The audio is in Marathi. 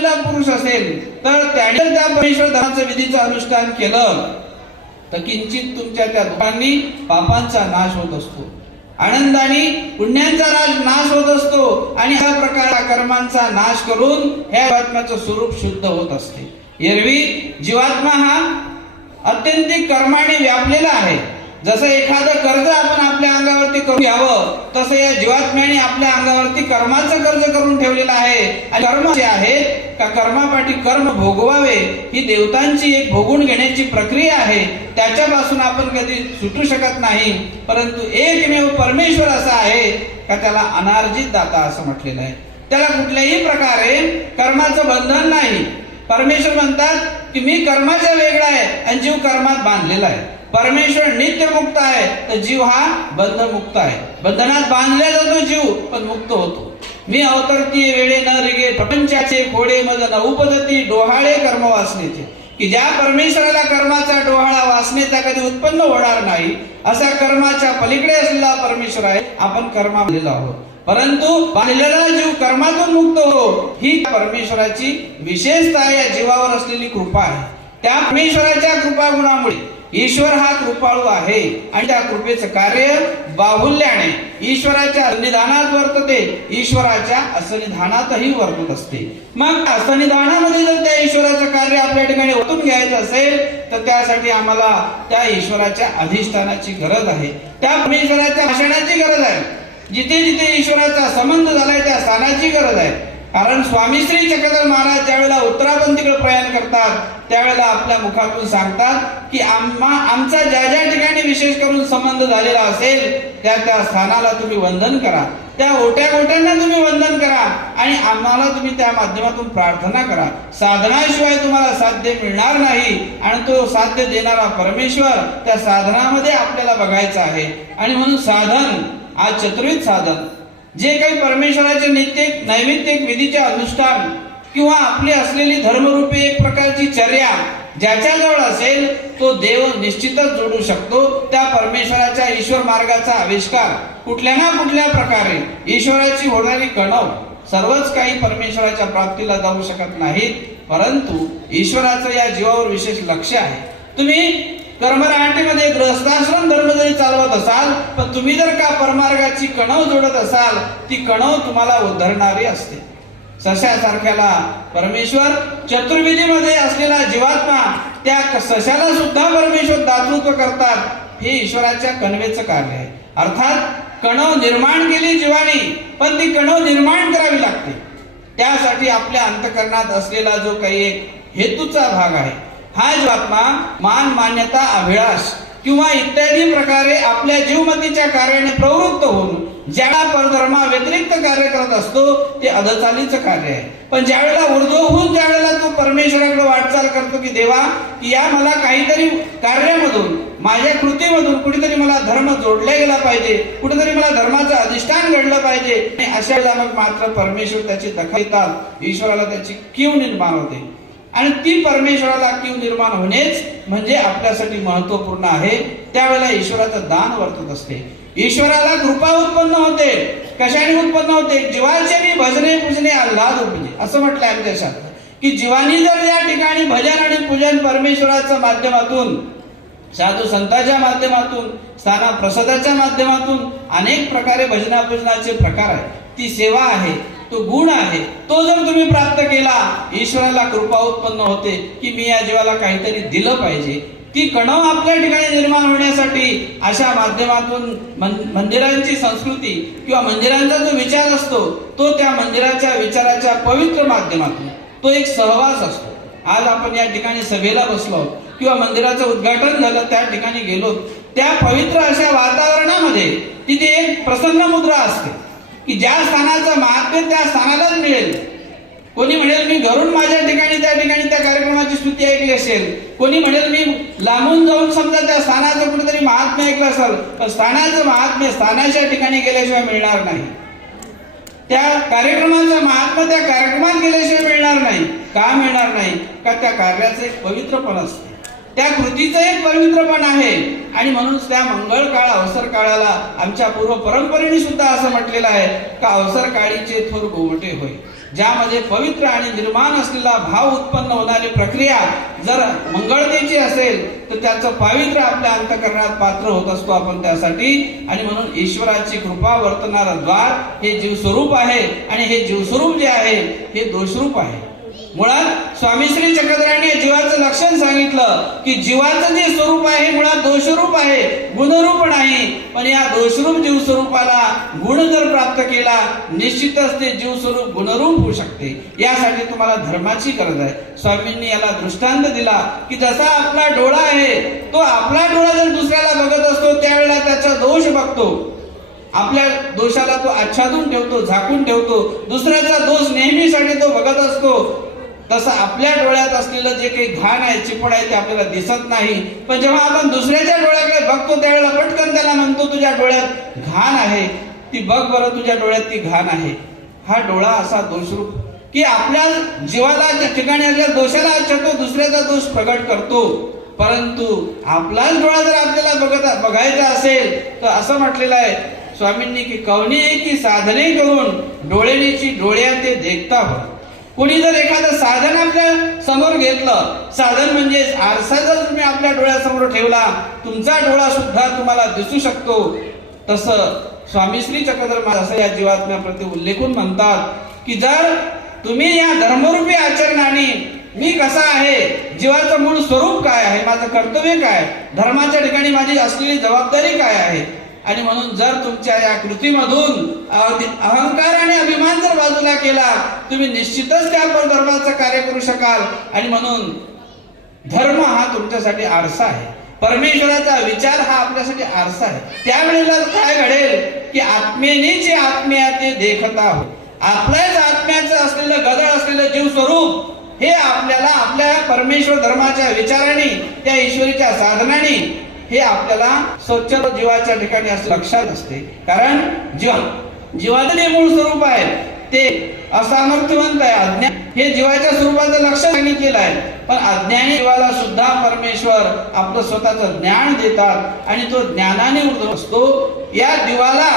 महिला पुरुष असेल तर त्याने त्या परमेश्वर धर्माचं विधीचं अनुष्ठान केलं तर किंचित तुमच्या त्या दुःखांनी पापांचा नाश होत असतो, आनंदाने पुण्यांचा नाश होत असतो आणि अशा प्रकारच्या कर्मांचा नाश करून ह्या जीवात्म्याचं स्वरूप शुद्ध होत असते. एरवी जीवात्मा हा अत्यंतिक कर्माने व्यापलेला आहे. जसं एखादं कर्ज आपण आपल्या अंगावरती करून घ्यावं तसं या जीवात्म्याने आपल्या अंगावरती कर्माचं कर्ज करून ठेवलेलं आहे. आणि कर्म जे आहेत का कर्मापाठी कर्म भोगवावे ही देवतांची एक भोगून घेण्याची प्रक्रिया आहे. त्याच्यापासून आपण कधी सुटू शकत नाही. परंतु एकमेव परमेश्वर असा आहे का त्याला अनार्जित दाता असं म्हटलेलं आहे. त्याला कुठल्याही प्रकारे कर्माचं बंधन नाही. परमेश्वर म्हणतात की मी कर्माच्या वेगळा आहे आणि जीव कर्मात बांधलेला आहे. परमेश्वर नित्य मुक्त आहे तर जीव हा बंधमुक्त आहे. बंधनात बांधला जातो जीव पण मुक्त होतो. मी अवतरती वेळे न रिगे प्रपंचाचे खोडे मज न उपजती डोहाळे कर्म वासनेचे, की ज्या परमेश्वराला कर्माचा डोहाळा वासनेचा कधी उत्पन्न होणार नाही असा कर्माच्या पलीकडे असलेला परमेश्वर आहे. आपण कर्मामध्ये आहोत परंतु बांधलेला जीव कर्मातून मुक्त हो ही परमेश्वराची विशेषता या जीवावर असलेली कृपा आहे. त्या परमेश्वराच्या कृपा गुणामुळे ईश्वर हा कृपाळू आहे आणि त्या कृपेचं कार्य बाहुल्याने ईश्वराच्या सन्निधानात वर्तते, ईश्वराच्या असन्निधानातही वर्तत असते. मग असन्निधानामध्ये जर त्या ईश्वराचं कार्य आपल्या ठिकाणी ओतून घ्यायचं असेल तर त्यासाठी आम्हाला त्या ईश्वराच्या अधिष्ठानाची गरज आहे, त्या परमेश्वराच्या भाषणाची गरज आहे. जिथे जिथे ईश्वराचा संबंध झालाय त्या स्थानाची गरज आहे. कारण स्वामी श्री चक्रधर महाराज ज्यावेळेला उत्तरापंथीकडे प्रयाण करतात त्यावेळेला आपल्या मुखातून सांगतात की आमचा ज्या ज्या ठिकाणी विशेष करून संबंध झालेला असेल त्या त्या स्थानाला तुम्ही वंदन करा, त्या ओट्या गोट्यांना तुम्ही वंदन करा आणि आम्हाला तुम्ही त्या माध्यमातून प्रार्थना करा. साधनाशिवाय तुम्हाला साध्य मिळणार नाही आणि तो साध्य देणारा परमेश्वर त्या साधनामध्ये आपल्याला बघायचा आहे. आणि म्हणून साधन आज चतुर्विध साधन जे काही परमेश्वराचे नित्य नैमित्तिक विधीचे अनुष्ठान किंवा आपली असलेली धर्मरूपी एक प्रकारची चर्या ज्याच्याजवळ असेल तो देव निश्चितच जोडू शकतो. त्या परमेश्वराच्या ईश्वर मार्गाचा आविष्कार कुठल्या ना कुठल्या प्रकारे ईश्वराची होणारी कणव सर्वच काही परमेश्वराच्या प्राप्तीला जाऊ शकत नाहीत. परंतु ईश्वराचं या जीवावर विशेष लक्ष आहे. तुम्ही कर्मरांटीमध्ये गृहस्थाश्रम धर्म जरी चालवत असाल पण तुम्ही जर का परमार्गाची कणव जोडत असाल ती कणव तुम्हाला उद्धरणारी असते. सशासारख्याला परमेश्वर चतुर्विधीमध्ये असलेला जीवात्मा त्या सशाला सुद्धा परमेश्वर दातृत्व करतात. हे ईश्वराच्या कणवेचं कार्य आहे. अर्थात कणव निर्माण केली जीवाने पण ती कणव निर्माण करावी लागते. त्यासाठी आपल्या अंतःकरणात असलेला जो काही एक हेतूचा भाग आहे हा जीवात्मा मान मान्यता अभिलाष किंवा इत्यादी प्रकारे आपल्या जीवमतीच्या कार्याने प्रवृत्त होऊन ज्याला परधर्मा व्यतिरिक्त कार्य करत असतो ते अधचालीचं कार्य आहे. पण ज्यावेळेला ऊर्ध्वभूत ज्यावेळेला तो परमेश्वराकडे वाटचाल करतो की देवा की या मला काहीतरी कार्यामधून माझ्या कृतीमधून कुठेतरी मला धर्म जोडला गेला पाहिजे, कुठेतरी मला धर्माचं अधिष्ठान घडलं पाहिजे आणि अशा वेळेला मग मात्र परमेश्वर त्याची दखल घेतात. ईश्वराला त्याची कीव निर्माण होते आणि ती परमेश्वराला कीव निर्माण होणेच म्हणजे आपल्यासाठी महत्वपूर्ण आहे. त्यावेळेला ईश्वराचं दान वर्तत असते. ईश्वराला कृपा उत्पन्न होते. कशाने उत्पन्न होते? जीवाचे भजने पूजने आल्हाद उपजे असं म्हटलंय आमच्या शास्त्रात की जीवानी जर या ठिकाणी भजन आणि पूजन परमेश्वराच्या माध्यमातून साधू संतांच्या माध्यमातून स्थाना प्रसादाच्या माध्यमातून अनेक प्रकारे भजना पूजनाचे प्रकार आहेत. ती सेवा आहे, तो गुण आहे, तो जर तुम्ही प्राप्त केला ईश्वराला कृपा उत्पन्न होते की मी या जीवाला काहीतरी दिलं पाहिजे. ती कणव आपल्या ठिकाणी निर्माण होण्यासाठी अशा माध्यमातून मंदिरांची संस्कृती किंवा मंदिरांचा जो विचार असतो तो त्या मंदिराच्या विचाराच्या पवित्र माध्यमातून तो एक सहवास असतो. आज आपण या ठिकाणी सभेला बसलो किंवा मंदिराचं उद्घाटन झालं त्या ठिकाणी गेलो त्या पवित्र अशा वातावरणामध्ये तिथे एक प्रसन्न मुद्रा असते की ज्या स्थानाचं महात्म्य त्या स्थानालाच मिळेल. कोणी म्हणेल मी घरून माझ्या ठिकाणी त्या कार्यक्रमाची स्तुती ऐकली असेल, कोणी म्हणेल मी लांबून जाऊन समजा त्या स्थानाचं कुठेतरी महात्म्य ऐकलं असेल, पण स्थानाचं महात्म्य स्थानाच्या ठिकाणी गेल्याशिवाय मिळणार नाही. त्या कार्यक्रमाचं महात्म्य त्या कार्यक्रमात गेल्याशिवाय मिळणार नाही. का मिळणार नाही? का त्या कार्याचं एक पवित्रपण असते, त्या कृतीचं एक पवित्रपण आहे. आणि म्हणून त्या मंगळ काळ अवसर काळाला आमच्या पूर्व परंपरेने सुद्धा असं म्हटलेलं आहे का अवसर काळीचे थोर गोवटे होय. ज्यामध्ये पवित्र आणि निर्माण असलेला भाव उत्पन्न होणारी प्रक्रिया जर मंगळतेची असेल तर त्याचं पावित्र्य आपल्या अंतःकरणात पात्र होत असतो आपण त्यासाठी. आणि म्हणून ईश्वराची कृपा वर्तणारा द्वार हे जीवस्वरूप आहे आणि हे जीवस्वरूप जे आहे हे दोषरूप आहे. मुळात स्वामी श्री चक्रधरांनी जीवाचं लक्षण सांगितलं की जीवाचं जे स्वरूप आहे हे मुळात दोषरूप आहे, गुणरूप नाही. पण या दोषरूप जीव स्वरूपाला गुण जर प्राप्त केला निश्चितच ते जीव स्वरूप गुणरूप होऊ शकते. यासाठी तुम्हाला धर्माची गरज आहे. स्वामींनी याला दृष्टांत दिला की जसा आपला डोळा आहे तो आपला डोळा जर दुसऱ्याला बघत असतो त्यावेळेला त्याचा दोष बघतो, आपल्या दोषाला तो आच्छादून ठेवतो, झाकून ठेवतो, दुसऱ्याचा दोष नेहमीसाठी तो बघत असतो. तसं आपल्या डोळ्यात असलेलं जे काही घाण आहे, चिपड आहे ते आपल्याला दिसत नाही. पण जेव्हा आपण दुसऱ्याच्या डोळ्याकडे बघतो त्यावेळेला पटकन त्याला म्हणतो तुझ्या डोळ्यात घाण आहे, ती बघ बरं तुझ्या डोळ्यात ती घाण आहे. हा डोळा असा दोषरूप की आपल्या जीवाला त्या ठिकाणी आपल्या दोषाला आच्छादतो, दुसऱ्याचा दोष प्रगट करतो. परंतु आपलाच डोळा जर आपल्याला बघायचा असेल तर असं म्हटलेलं आहे स्वामींनी की कवनी की साधने करून डोळेनीची डोळ्या ते देखता हो. कोणी जर एखादं साधन आपल्या समोर घेतलं, साधन म्हणजे आरसा जर तुम्ही आपल्या डोळ्यासमोर ठेवला तुमचा डोळा सुद्धा तुम्हाला दिसू शकतो. तसं स्वामी श्री चक्रधर महाराज असं या जीवात्म्याप्रती उल्लेखून म्हणतात की जर तुम्ही या धर्मरूपी आचरणाने मी कसा आहे, जीवाचं मूळ स्वरूप काय आहे, माझं कर्तव्य काय, धर्माच्या ठिकाणी माझी असलेली जबाबदारी काय आहे, आणि म्हणून जर तुमच्या या कृतीमधून अहंकार आणि अभिमान जर बाजूला केला तुम्ही निश्चितच त्या धर्माचं कार्य करू शकाल. आणि म्हणून धर्म हा तुमच्यासाठी आरसा आहे, परमेश्वराचा विचार हा आपल्यासाठी आरसा आहे. त्यावेळेला काय घडेल की आत्मेनेचे आत्म्या ते देखता हो. आपल्याच आत्म्याचं असलेलं गदळ असलेलं जीव स्वरूप हे आपल्याला आपल्या परमेश्वर धर्माच्या विचाराने त्या ईश्वरीच्या साधनाने हे आपल्याला स्वच्छ जीवाच्या ठिकाणी असं लक्षात असते. कारण जीवाचं जे मूळ स्वरूप आहे ते असामर्थ्यवंत आहे. अज्ञान हे जीवाच्या स्वरूपाचं लक्ष सांगितलेलं आहे. पण अज्ञानी जीवाला सुद्धा परमेश्वर आपलं स्वतःचं ज्ञान देतात आणि तो ज्ञानाने उर्ध्व असतो. या जीवाला